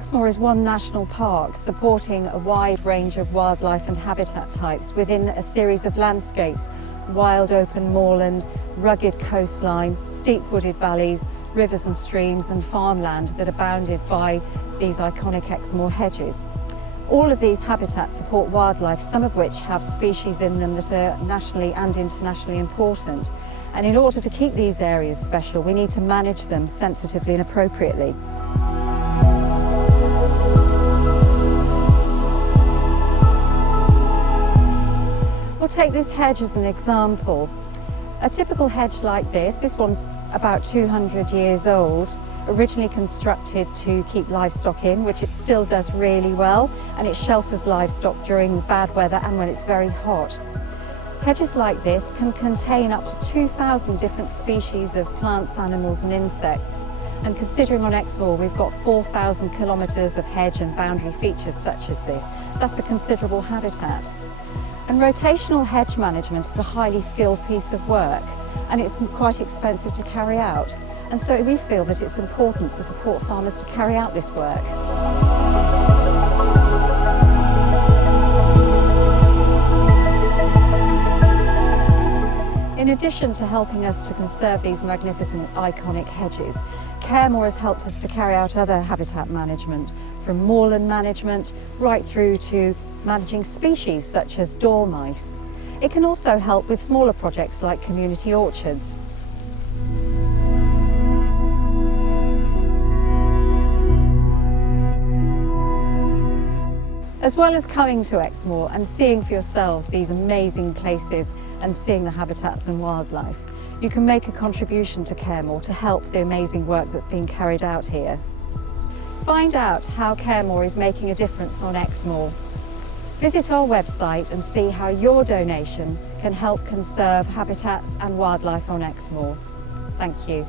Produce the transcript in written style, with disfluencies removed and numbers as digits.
Exmoor is one national park supporting a wide range of wildlife and habitat types within a series of landscapes: wild open moorland, rugged coastline, steep wooded valleys, rivers and streams and farmland that are bounded by these iconic Exmoor hedges. All of these habitats support wildlife, some of which have species in them that are nationally and internationally important. And in order to keep these areas special, we need to manage them sensitively and appropriately. We'll take this hedge as an example. A typical hedge like this one's about 200 years old, originally constructed to keep livestock in, which it still does really well, and it shelters livestock during bad weather and when it's very hot. Hedges like this can contain up to 2,000 different species of plants, animals and insects. And considering on Exmoor we've got 4,000 kilometres of hedge and boundary features such as this, that's a considerable habitat. And rotational hedge management is a highly skilled piece of work, and it's quite expensive to carry out. And so we feel that it's important to support farmers to carry out this work. In addition to helping us to conserve these magnificent iconic hedges, CareMoor has helped us to carry out other habitat management, from moorland management right through to managing species such as dormice. It can also help with smaller projects like community orchards. As well as coming to Exmoor and seeing for yourselves these amazing places and seeing the habitats and wildlife, you can make a contribution to CareMoor to help the amazing work that's being carried out here. Find out how CareMoor is making a difference on Exmoor. Visit our website and see how your donation can help conserve habitats and wildlife on Exmoor. Thank you.